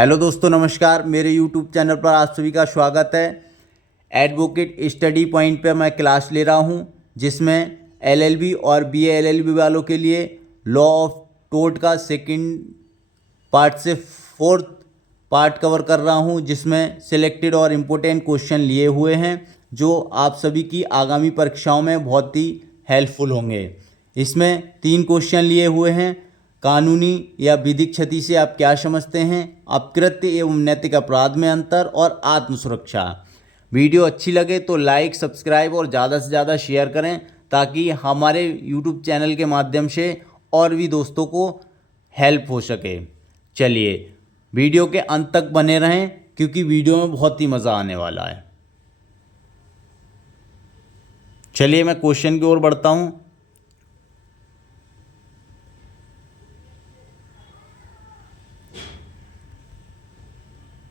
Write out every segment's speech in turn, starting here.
Hello दोस्तों, नमस्कार। मेरे यूट्यूब चैनल पर आप सभी का स्वागत है। एडवोकेट स्टडी पॉइंट पे मैं क्लास ले रहा हूं, जिसमें एलएलबी और बीए एलएलबी वालों के लिए लॉ ऑफ टोर्ट का सेकंड पार्ट से फोर्थ पार्ट कवर कर रहा हूं, जिसमें सिलेक्टेड और इम्पोर्टेंट क्वेश्चन लिए हुए हैं जो आप सभी की आगामी परीक्षाओं में बहुत ही हेल्पफुल होंगे। इसमें 3 क्वेश्चन लिए हुए हैं। कानूनी या विधिक क्षति से आप क्या समझते हैं, अपकृत्य एवं नैतिक अपराध में अंतर, और आत्म सुरक्षा। वीडियो अच्छी लगे तो लाइक, सब्सक्राइब और ज़्यादा से ज़्यादा शेयर करें, ताकि हमारे यूट्यूब चैनल के माध्यम से और भी दोस्तों को हेल्प हो सके। चलिए वीडियो के अंत तक बने रहें, क्योंकि वीडियो में बहुत ही मज़ा आने वाला है। चलिए मैं क्वेश्चन की ओर बढ़ता हूँ।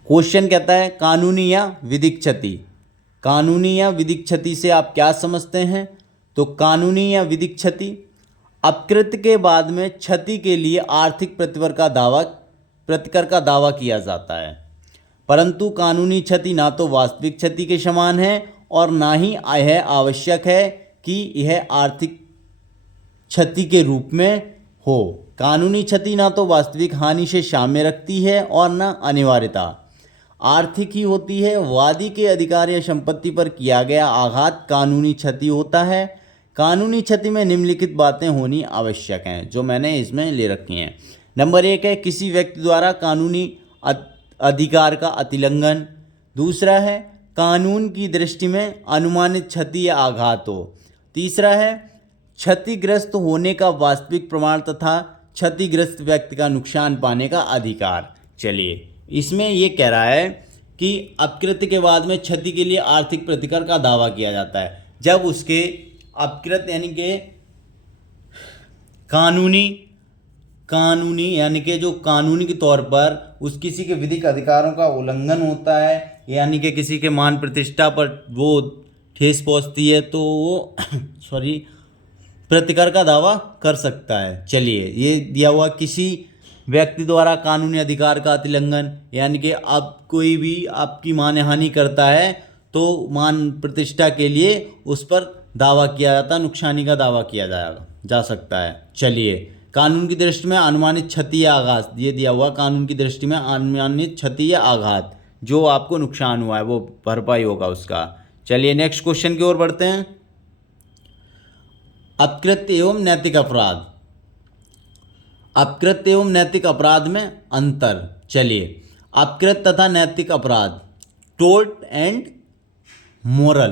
क्वेश्चन कहता है कानूनी या विधिक क्षति। कानूनी या विधिक क्षति से आप क्या समझते हैं? तो कानूनी या विधिक क्षति अपकृत्य के बाद में क्षति के लिए आर्थिक प्रतिकर का दावा किया जाता है, परंतु कानूनी क्षति ना तो वास्तविक क्षति के समान है और ना ही यह आवश्यक है कि यह आर्थिक क्षति के रूप में हो। कानूनी क्षति ना तो वास्तविक हानि से साम्य रखती है और न अनिवार्यता आर्थिक ही होती है। वादी के अधिकार या संपत्ति पर किया गया आघात कानूनी क्षति होता है। कानूनी क्षति में निम्नलिखित बातें होनी आवश्यक हैं, जो मैंने इसमें ले रखी हैं। नंबर 1 है किसी व्यक्ति द्वारा कानूनी अधिकार का अतिलंघन। दूसरा है कानून की दृष्टि में अनुमानित क्षति या आघात हो। तीसरा है क्षतिग्रस्त होने का वास्तविक प्रमाण तथा क्षतिग्रस्त व्यक्ति का नुकसान पाने का अधिकार। चलिए इसमें ये कह रहा है कि अपकृत्य के बाद में क्षति के लिए आर्थिक प्रतिकर का दावा किया जाता है जब उसके अपकृत्य यानी कि कानूनी यानी कि जो कानूनी के तौर पर उस किसी के विधिक अधिकारों का उल्लंघन होता है, यानी कि किसी के मान प्रतिष्ठा पर वो ठेस पहुंचती है, तो वो प्रतिकर का दावा कर सकता है। चलिए ये दिया हुआ किसी व्यक्ति द्वारा कानूनी अधिकार का अतिलंघन, यानी कि अब कोई भी आपकी मानहानि करता है तो मान प्रतिष्ठा के लिए उस पर दावा किया जाता है, नुकसानी का दावा किया जा सकता है। चलिए कानून की दृष्टि में अनुमानित क्षति या आघात, ये दिया हुआ कानून की दृष्टि में अनुमानित क्षति या आघात, जो आपको नुकसान हुआ है वो भरपाई होगा उसका। चलिए नेक्स्ट क्वेश्चन की ओर बढ़ते हैं। अपकृत्य एवं नैतिक अपराध। अपकृत्य एवं नैतिक अपराध में अंतर। चलिए अपकृत्य तथा नैतिक अपराध, टोर्ट एंड मोरल,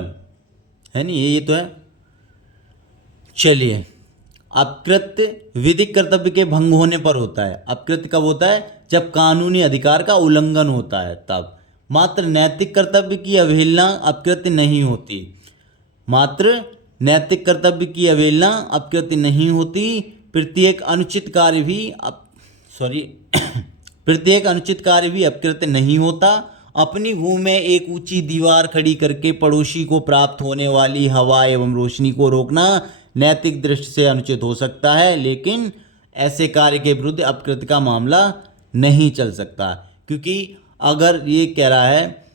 है नहीं, ये तो है। चलिए अपकृत्य विधिक कर्तव्य के भंग होने पर होता है। अपकृत्य कब होता है? जब कानूनी अधिकार का उल्लंघन होता है तब। मात्र नैतिक कर्तव्य की अवहेलना अपकृत्य नहीं होती। मात्र नैतिक कर्तव्य की अवहेलना अपकृत्य नहीं होती। प्रत्येक अनुचित कार्य भी अपकृत्य नहीं होता। अपनी भूमि में एक ऊंची दीवार खड़ी करके पड़ोसी को प्राप्त होने वाली हवा एवं रोशनी को रोकना नैतिक दृष्टि से अनुचित हो सकता है, लेकिन ऐसे कार्य के विरुद्ध अपकृत्य का मामला नहीं चल सकता। क्योंकि अगर ये कह रहा है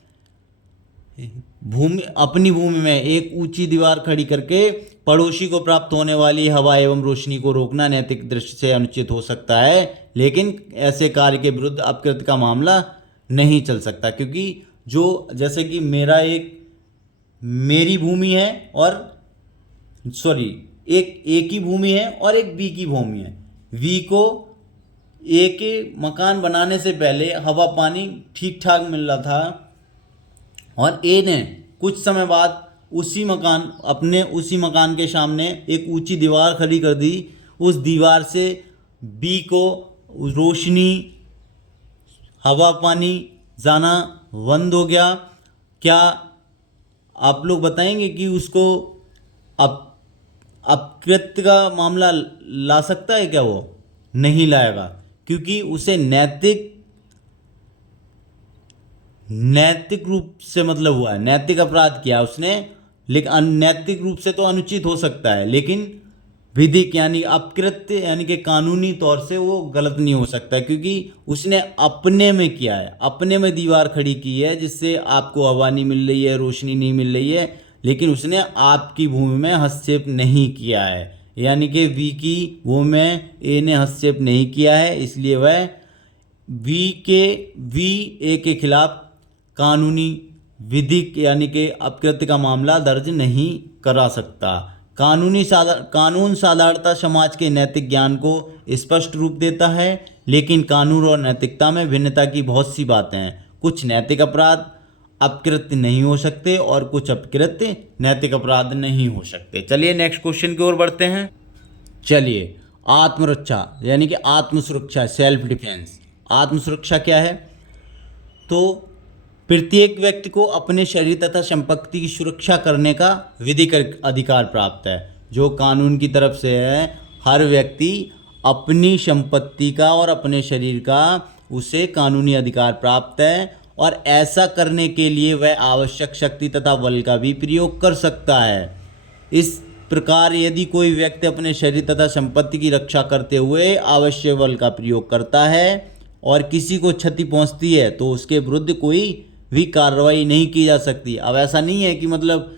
अपनी भूमि में एक ऊंची दीवार खड़ी करके पड़ोसी को प्राप्त होने वाली हवा एवं रोशनी को रोकना नैतिक दृष्टि से अनुचित हो सकता है, लेकिन ऐसे कार्य के विरुद्ध अपकृत्य का मामला नहीं चल सकता। क्योंकि जो जैसे कि मेरी भूमि है और एक ही भूमि है और एक बी की भूमि है। वी को ए के मकान बनाने से पहले हवा पानी ठीक ठाक मिल रहा था, और ए ने कुछ समय बाद उसी मकान के सामने एक ऊंची दीवार खड़ी कर दी। उस दीवार से बी को रोशनी, हवा पानी जाना बंद हो गया। क्या आप लोग बताएंगे कि उसको अपकृत्य का मामला ला सकता है? क्या वो नहीं लाएगा, क्योंकि उसे नैतिक रूप से मतलब हुआ है, नैतिक अपराध किया उसने। लेकिन अनैतिक रूप से तो अनुचित हो सकता है, लेकिन विधिक यानी अपकृत्य यानी कि कानूनी तौर से वो गलत नहीं हो सकता, क्योंकि उसने अपने में किया है, अपने में दीवार खड़ी की है जिससे आपको हवा नहीं मिल रही है, रोशनी नहीं मिल रही है, लेकिन उसने आपकी भूमि में हस्तक्षेप नहीं किया है। यानी कि वी की भूमि में ए ने हस्तक्षेप नहीं किया है, इसलिए वह वी ए के खिलाफ कानूनी विधिक यानी कि अपकृत्य का मामला दर्ज नहीं करा सकता। कानून साधारणतः समाज के नैतिक ज्ञान को स्पष्ट रूप देता है, लेकिन कानून और नैतिकता में भिन्नता की बहुत सी बातें हैं। कुछ नैतिक अपराध अपकृत्य नहीं हो सकते और कुछ अपकृत्य नैतिक अपराध नहीं हो सकते। चलिए नेक्स्ट क्वेश्चन की ओर बढ़ते हैं। चलिए, आत्मरक्षा यानी कि आत्मसुरक्षा, सेल्फ डिफेंस। आत्मसुरक्षा क्या है? तो प्रत्येक व्यक्ति को अपने शरीर तथा संपत्ति की सुरक्षा करने का विधिक अधिकार प्राप्त है। जो कानून की तरफ से है, हर व्यक्ति अपनी संपत्ति का और अपने शरीर का उसे कानूनी अधिकार प्राप्त है, और ऐसा करने के लिए वह आवश्यक शक्ति तथा बल का भी प्रयोग कर सकता है। इस प्रकार यदि कोई व्यक्ति अपने शरीर तथा संपत्ति की रक्षा करते हुए आवश्यक बल का प्रयोग करता है और किसी को क्षति पहुंचती है, तो उसके विरुद्ध कोई भी कार्रवाई नहीं की जा सकती। अब ऐसा नहीं है कि मतलब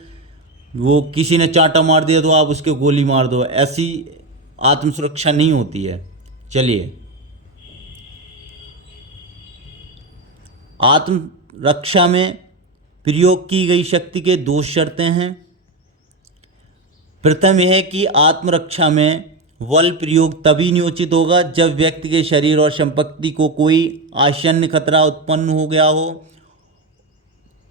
वो किसी ने चांटा मार दिया तो आप उसके गोली मार दो, ऐसी आत्मसुरक्षा नहीं होती है। चलिए, आत्मरक्षा में प्रयोग की गई शक्ति के दो शर्तें हैं। प्रथम यह है कि आत्मरक्षा में बल प्रयोग तभी नियोजित होगा जब व्यक्ति के शरीर और संपत्ति को कोई आसन्न खतरा उत्पन्न हो गया हो।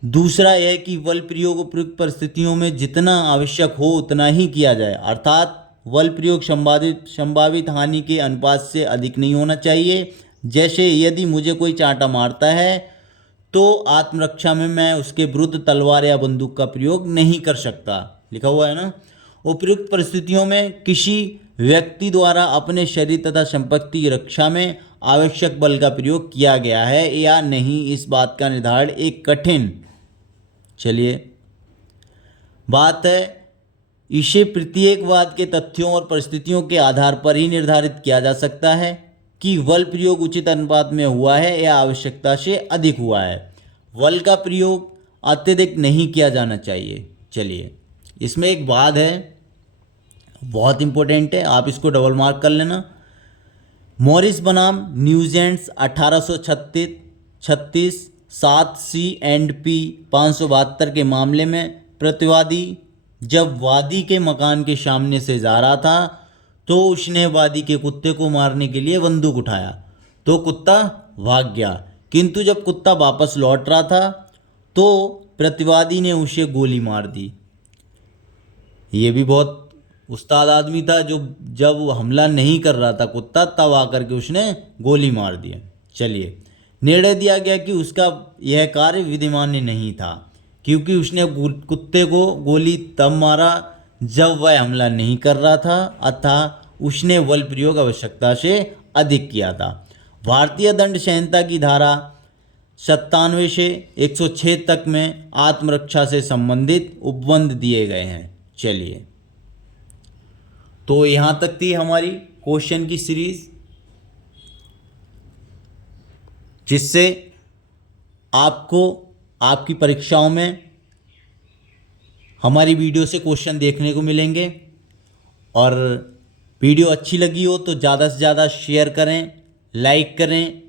दूसरा यह कि बल प्रयोग उपयुक्त परिस्थितियों में जितना आवश्यक हो उतना ही किया जाए, अर्थात बल प्रयोग संभावित हानि के अनुपात से अधिक नहीं होना चाहिए। जैसे यदि मुझे कोई चांटा मारता है तो आत्मरक्षा में मैं उसके विरुद्ध तलवार या बंदूक का प्रयोग नहीं कर सकता, लिखा हुआ है ना। उपयुक्त परिस्थितियों में किसी व्यक्ति द्वारा अपने शरीर तथा संपत्ति की रक्षा में आवश्यक बल का प्रयोग किया गया है या नहीं, इस बात का निर्धारण एक कठिन बात है। इसे प्रत्येक वाद के तथ्यों और परिस्थितियों के आधार पर ही निर्धारित किया जा सकता है कि बल प्रयोग उचित अनुपात में हुआ है या आवश्यकता से अधिक हुआ है। बल का प्रयोग अत्यधिक नहीं किया जाना चाहिए। चलिए, इसमें एक बात है, बहुत इंपॉर्टेंट है, आप इसको डबल मार्क कर लेना। मॉरिस बनाम न्यूजेंट्स 1836 7C&P 572 के मामले में प्रतिवादी जब वादी के मकान के सामने से जा रहा था तो उसने वादी के कुत्ते को मारने के लिए बंदूक उठाया, तो कुत्ता भाग गया, किंतु जब कुत्ता वापस लौट रहा था तो प्रतिवादी ने उसे गोली मार दी। ये भी बहुत उस्ताद आदमी था, जो जब हमला नहीं कर रहा था कुत्ता, तब आकर के उसने गोली मार दिया। चलिए, निर्णय दिया गया कि उसका यह कार्य विधिमान्य नहीं था, क्योंकि उसने कुत्ते को गोली तब मारा जब वह हमला नहीं कर रहा था, अतः उसने बल प्रयोग आवश्यकता से अधिक किया था। भारतीय दंड संहिता की धारा 97 से 106 तक में आत्मरक्षा से संबंधित उपबंध दिए गए हैं। चलिए, तो यहाँ तक थी हमारी क्वेश्चन की सीरीज, जिससे आपको आपकी परीक्षाओं में हमारी वीडियो से क्वेश्चन देखने को मिलेंगे। और वीडियो अच्छी लगी हो तो ज़्यादा से ज़्यादा शेयर करें, लाइक करें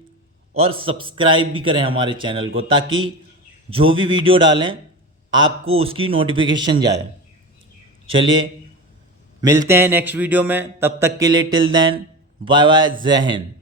और सब्सक्राइब भी करें हमारे चैनल को, ताकि जो भी वीडियो डालें आपको उसकी नोटिफिकेशन जाए। चलिए, मिलते हैं नेक्स्ट वीडियो में, तब तक के लिए टिल देन बाय बाय, जय हिंद।